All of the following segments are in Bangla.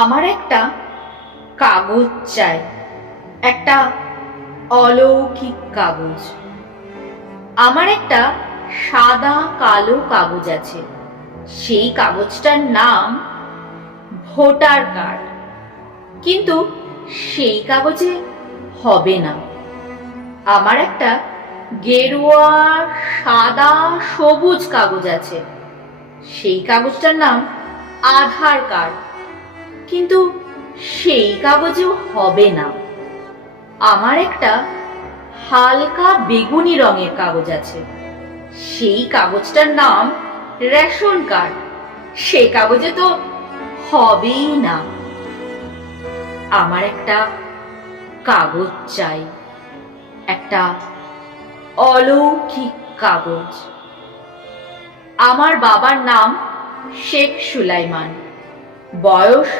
আমার একটা কাগজ চাই, একটা অলৌকিক কাগজ। আমার একটা সাদা কালো কাগজ আছে, সেই কাগজটার নাম ভোটার কার্ড। কিন্তু সেই কাগজে হবে না। আমার একটা গেরুয়া সাদা সবুজ কাগজ আছে, সেই কাগজটার নাম আধার কার্ড। কিন্তু সেই কাগজেও হবে না। আমার একটা হালকা বেগুনি রঙের কাগজ আছে, সেই কাগজটার নাম রেশন কার্ড। সেই কাগজে তো হবেই না। আমার একটা কাগজ চাই, একটা অলৌকিক কাগজ। আমার বাবার নাম শেখ সুলাইমান, বয়স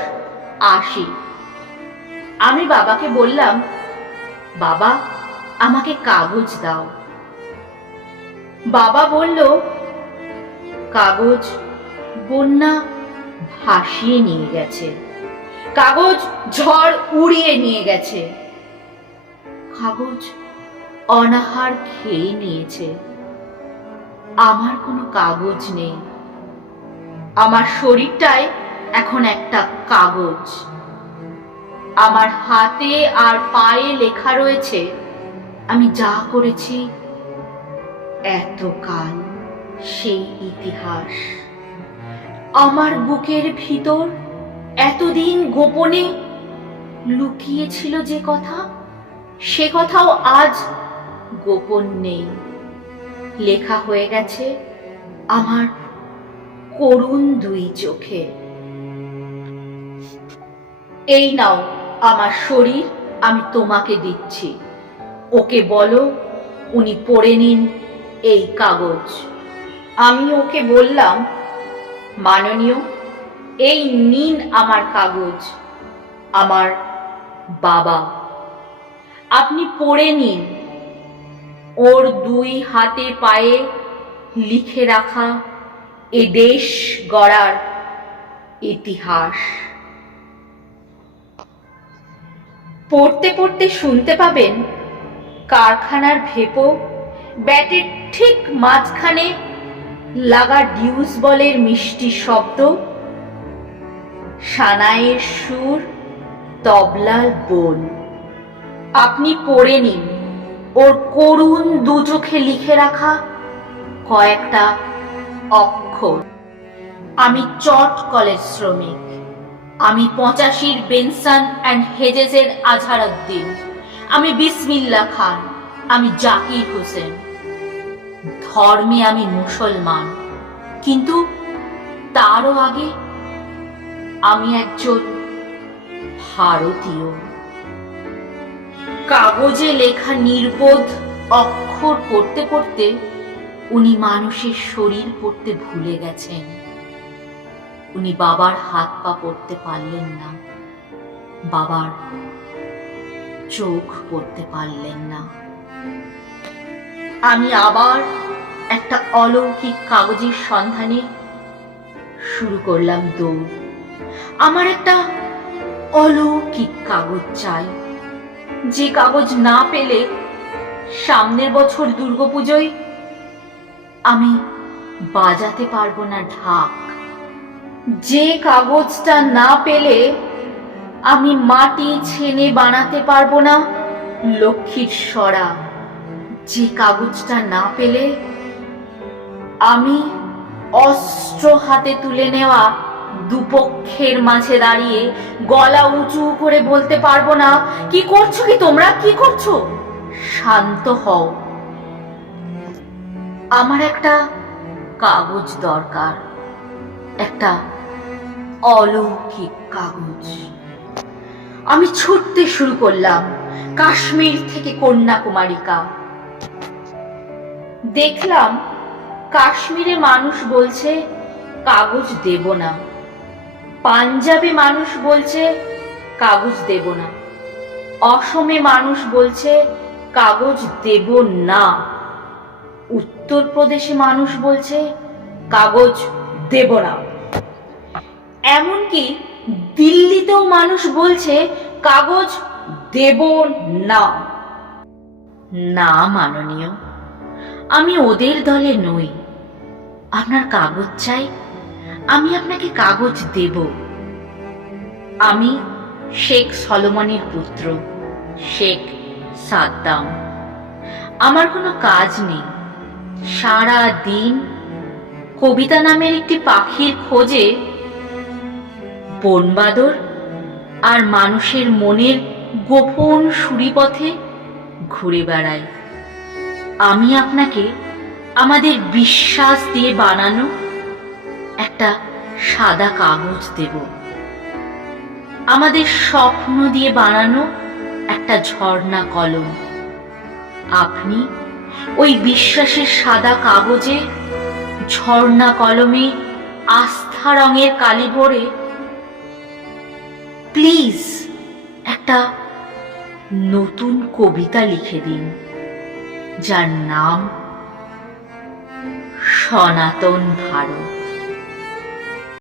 ৮০। আমি বাবাকে বললাম, বাবা আমাকে কাগজ দাও। বাবা বলল, কাগজ বন্যা ভাসিয়ে নিয়ে গেছে, কাগজ ঝড় উড়িয়ে নিয়ে গেছে, কাগজ অনাহার খেয়ে নিয়েছে। আমার কোনো কাগজ নেই। আমার শরীরটাই এখন একটা কাগজ। আমার হাতে আর পায়ে লেখা রয়েছে আমি যা করেছি এতকাল, সেই ইতিহাস। আমার বুকের ভিতর এতদিন গোপনে লুকিয়েছিল যে কথা, সে কথাও আজ গোপন নেই। লেখা হয়ে গেছে আমার করুণ দুই চোখে। এই নাও আমার শরীর, আমি তোমাকে দিচ্ছি। ওকে বলো উনি পড়ে নিন এই কাগজ। আমি ওকে বললাম, মাননীয়, এই নিন আমার কাগজ, আমার বাবা, আপনি পড়ে নিন। ওর দুই হাতে পায়ে লিখে রাখা এ দেশ গড়ার ইতিহাস। পড়তে পড়তে শুনতে পাবেন কারখানার ভেপো, ব্যাটের ঠিক মাঝখানে লাগা ডিউস বলের মিষ্টি শব্দ, সানাইয়ের সুর, তবলার বোল। আপনি পড়ে নিন ওর করুণ দু চোখে লিখে রাখা কয়েকটা অক্ষর। আমি চট কলেজ শ্রমিক, আমি ৮৫-র বেনসন অ্যান্ড হেজেসের আজহারউদ্দিন, আমি বিসমিল্লা খান, আমি জাকির হোসেন। ধর্মে আমি মুসলমান, কিন্তু তারও আগে আমি একজন ভারতীয়। কাগজে লেখা নির্বোধ অক্ষর পড়তে পড়তে উনি মানুষের শরীর পড়তে ভুলে গেছেন। উনি বাবার হাত পা পড়তে পারলেন না, বাবার চোখ পড়তে পারলেন না। আমি আবার একটা অলৌকিক কাগজের সন্ধানে শুরু করলাম দৌড়। আমার একটা অলৌকিক কাগজ চাই, যে কাগজ না পেলে সামনের বছর দুর্গাপুজোয় আমি বাজাতে পারবো না ঢাক, যে কাগজটা না পেলে আমি মাটি ছেনে বানাতে পারবো না লক্ষ্মীর সরা, যে কাগজটা না পেলে আমি অস্ত্র হাতে তুলে নেওয়া দুপক্ষের মাঝে দাঁড়িয়ে গলা উঁচু করে বলতে পারবো না, কি করছো, কি তোমরা কি করছো, শান্ত হও। আমার একটা কাগজ দরকার, একটা অলৌকিক কাগজ। আমি ছুটতে শুরু করলাম কাশ্মীর থেকে কন্যাকুমারিকা। দেখলাম কাশ্মীরে মানুষ বলছে কাগজ দেব না, পাঞ্জাবে মানুষ বলছে কাগজ দেব না, অসমে মানুষ বলছে কাগজ দেব না, উত্তরপ্রদেশে মানুষ বলছে কাগজ দেব না। এমনকি দিল্লিতেও মানুষ বলছে কাগজ দেব না। না মাননীয়, আমি ওদের দলে নই। আপনার কাগজ চাই, আমি আপনাকে কাগজ দেব। আমি শেখ সলোমনের পুত্র, শেখ সাদ্দাম। আমার কোনো কাজ নেই। সারা দিন কবিতা নামের একটি পাখির খোঁজে বনবাদর আর মানুষের মনের গোপন সুরিপথে ঘুরে বেড়াই। আমি আপনাকে আমাদের বিশ্বাস দিয়ে বানানো একটা সাদা কাগজ দেব, আমাদের স্বপ্ন দিয়ে বানানো একটা ঝর্ণা কলম। আপনি ওই বিশ্বাসের সাদা কাগজে ঝর্ণা কলমে আস্থা রঙের কালি ভরে প্লিজ একটা নতুন কবিতা লিখে দিন, যার নাম সনাতন ভারত।